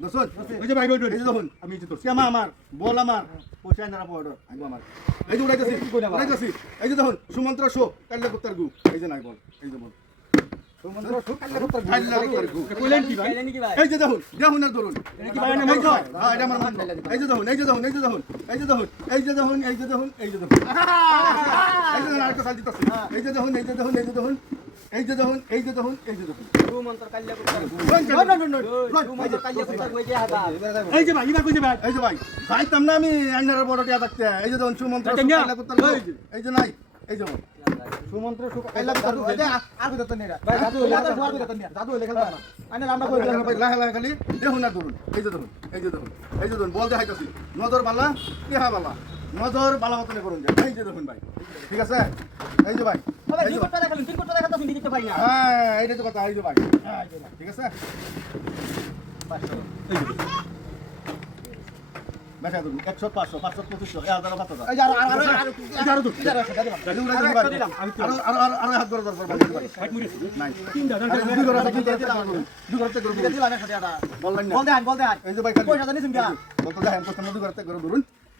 হ্যাঁ এই যে ভাই ভাই যে দেখুন আমি যে তোর শ্যামা আমার বল আমার পয়সা না বড় আইবো আমার এই যে উড়াইতেছি উড়াইতেছি এই যে দেখুন সুমন্ত্র শো কাল্লা কুত্তার গু এই যে নাই বল এই যে বল এই যে দেখুন দেখুন না ধরুন এই যে হ্যাঁ এটা আমার মন্ত্র এই যে দেখুন এই যে দেখুন এই যে দেখুন এই যে দেখুন এই যে দেখুন এই যে দেখুন এই যে দেখুন এই যে দেখুন এই যে দেখুন এই যে দেখুন এই যে দেখুন এই যে দেখুন এই যে দেখুন এই যে দেখুন এই যে ভাই কইছে ভাই এই যে ভাই ভাই তামনা আমি আন্নার বড় টিয়া থাকতে এই যে দেখুন সুমন্ত্র এই যে নাই এই যে দেখুন। সুমন্ত্র কাইলা কুত্তার এই যে আর কইতে নেরা ভাই জাদু জাদু বুয়ার কইতে নেরা জাদু হইলে না আইনা আমরা কই ভাই লাহ লাহ খালি দেখুন না ধরুন এই যে দেখুন এই যে দেখুন এই যে দেখুন বল দেখাইতাছি নজর বালা ইহা বালা নজর ভালো মতনে করুন যে এই যে দেখুন ভাই ঠিক আছে এই যে ভাই হ্যাঁ এইটা তো কথা এই যে ভাই ঠিক আছে বেচা দেবো একশো পাঁচশো পাঁচশো পঁচিশশো হাজার পাঁচ হাজার বলতে দেখেন প্রথমে দু ঘর ধরুন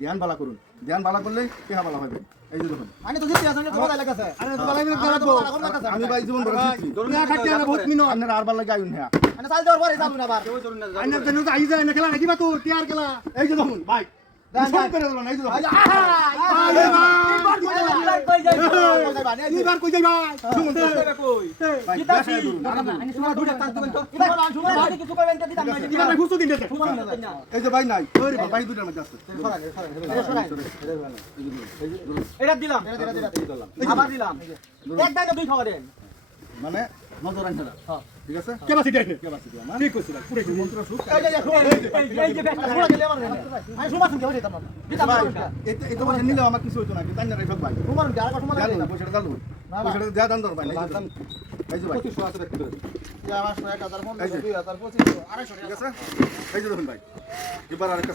ধ্যান ভালো করুন। ধ্যান ভালো করলে পেহা ভালো হবে। এই আর বহুত মিনো আন্ধার আর ভালো লাগে আইউন হ্যাঁ আন্ধার চাল দেওয়ার যায় খেলা নাকি বা তো টিয়ার খেলা? এই যে দেখুন ভাই। এটা দিলাম আবার দিলাম এক দুই খাওয়া দেন মানে নজর আনতে না ঠিক আছে ক্যাপাসিটি আছে ক্যাপাসিটি আমার ঠিক আছে ভাই পুরো মন্ত্র সুখ এই যে এই যে পুরো গেলে আমার আমি সুমাসন কে বসে তাম এটা এটা মানে নিলে আমার কিছু হতো না কি তাই রাখব ভাই তোমার যার কথা মানে জানি না পয়সাটা দাও পয়সাটা যা দান দরকার ভাই এই যে ভাই 2500 আছে আছে এই ভাই এবার আর একটা